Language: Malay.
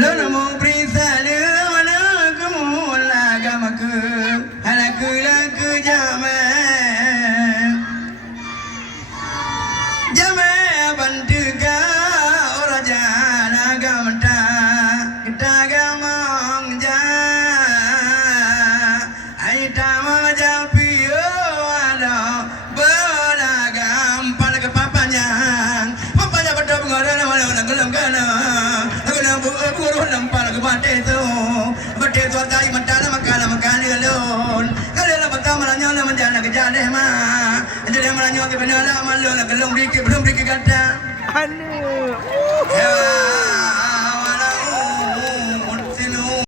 Lona mo prisale wana kumula gamaku halakula kujama jama bantuga orajana gamta itaga mangja aita maja pio ada beragam pada kepapanya papanya pada pengarana mana gelam kana guru nampal ke bate tu atai matala makala makali alon kalala batama la nyola manjana ke jane ma jale ma nyola ke benala mallo la gelong riki belum riki gata Aduh. ya